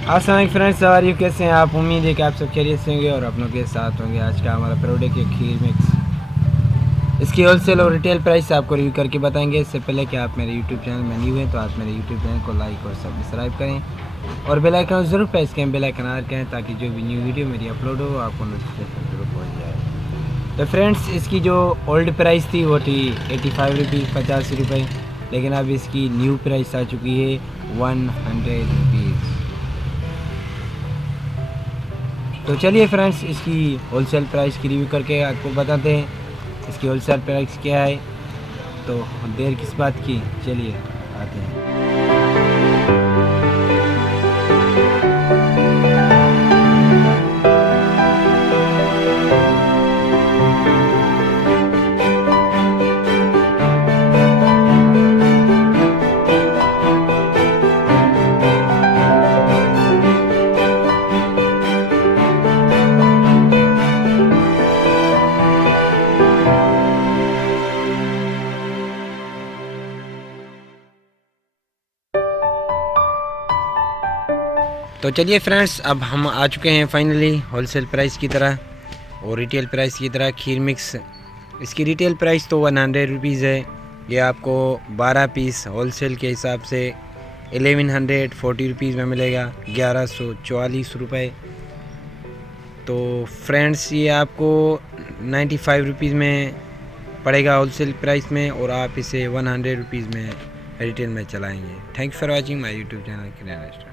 अस्सलाम वालेकुम फ्रेंड्स, सवारी कैसे हैं आप? उम्मीद है कि आप सब खैरियत से होंगे और अपनों के साथ होंगे। आज का हमारा प्रोडक्ट है खीर मिक्स। इसकी होलसेल और रिटेल प्राइस आपको रिव्यू करके बताएंगे। इससे पहले कि आप मेरे यूट्यूब चैनल में न्यू हैं तो आप मेरे यूट्यूब चैनल को लाइक और सब्सक्राइब करें और बेल आइकन ज़रूर प्रेस करें, बेल आइकन ऑन करें ताकि जो भी न्यू वीडियो मेरी अपलोड हो आपको नोटिफिकेशन जरूर पहुँच जाए। तो फ्रेंड्स, इसकी जो ओल्ड प्राइस थी वो थी 85 रुपीज़, 85 रुपये, लेकिन अब इसकी न्यू प्राइस आ चुकी है 100 रुपीज़। तो चलिए फ्रेंड्स, इसकी होलसेल प्राइस की रिव्यू करके आपको बताते हैं इसकी होलसेल प्राइस क्या है। तो देर किस बात की, चलिए आते हैं। तो चलिए फ्रेंड्स, अब हम आ चुके हैं फाइनली होलसेल प्राइस की तरह और रिटेल प्राइस की तरह खीर मिक्स। इसकी रिटेल प्राइस तो 100 रुपीज़ है। ये आपको 12 पीस होलसेल के हिसाब से 1140 रुपीज़ में मिलेगा, 1144 रुपये। तो फ्रेंड्स, ये आपको 95 रुपीज़ में पड़ेगा होलसेल प्राइस में और आप इसे 100 रुपीज़ में रिटेल में चलाएँगे। Thanks for watching my YouTube channel kirana restaurant.